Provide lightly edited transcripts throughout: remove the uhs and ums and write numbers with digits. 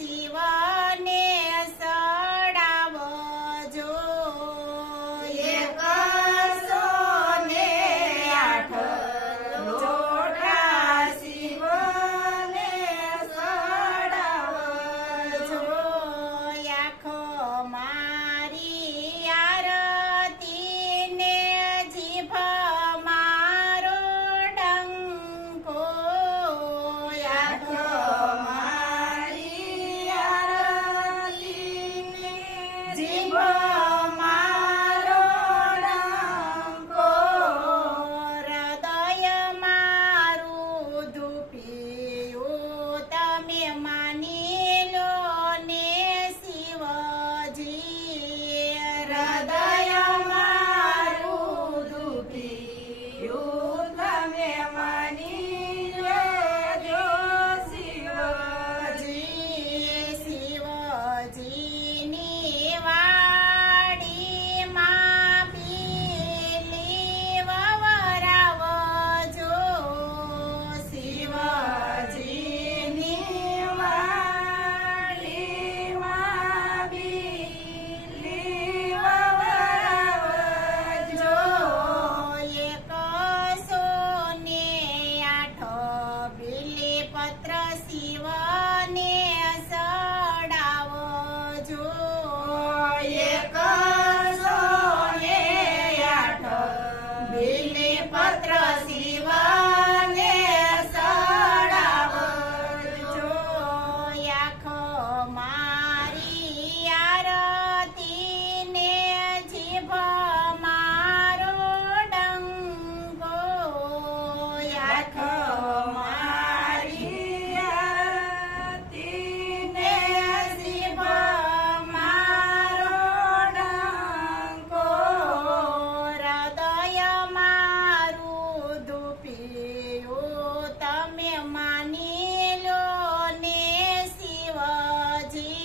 શિવને સડાવજો. 108 લોટા શિવને સડાવજો. આખો મારી આરતીને જીભ મારો ડંકો. આખો મારી આરતીને જીભ મારો ડંકો. હૃદય મારું ધૂપિયું તમે માની લો ને શિવજી. હૃદય મારું દુભિયું તમે માની લેજો શિવજી. શિવજીની વાડીમાં પીલી વવરાવજો. શિવજીની વાડીમાં બીલી વવરાવજો. 108 બીલીપત્ર શિવને સડાવજો. 108 બીલીપત્ર શિવને સડાવજો. આખો મારી આરતીને જીભ મારો ડંકો. આખો મારી આરતીને જીભ મારો ડંકો. હૃદય મારું ધૂપિયું તમે માની લો ને શિવજી.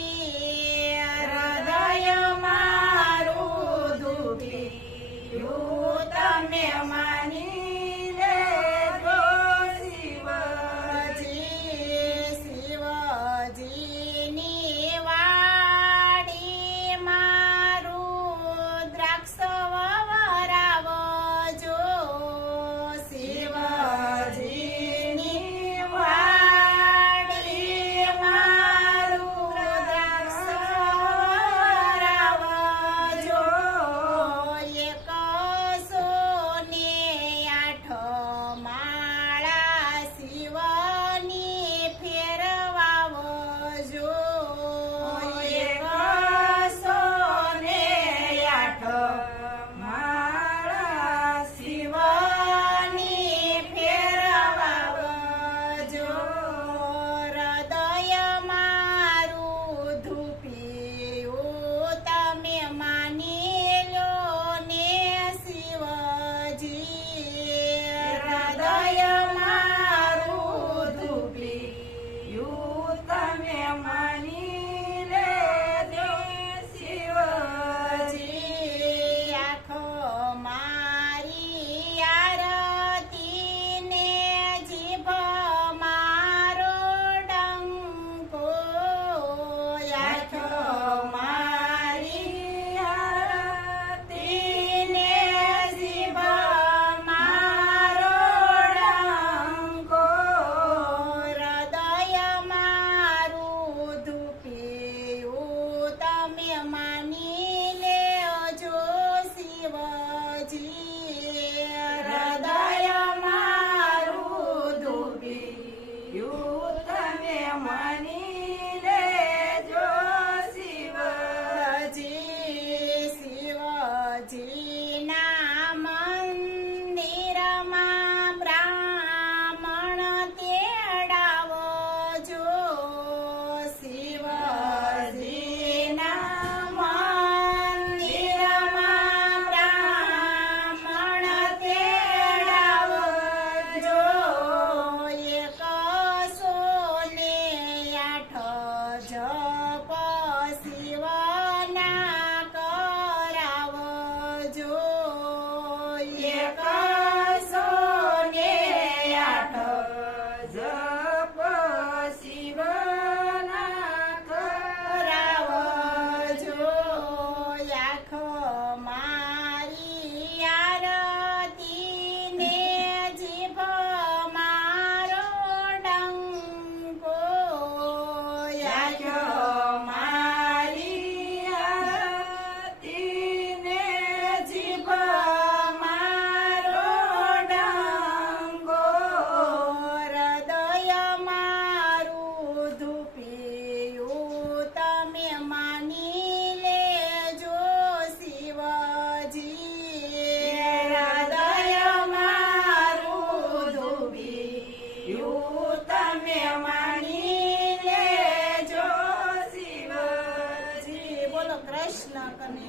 કૃષ્ણ કનૈયા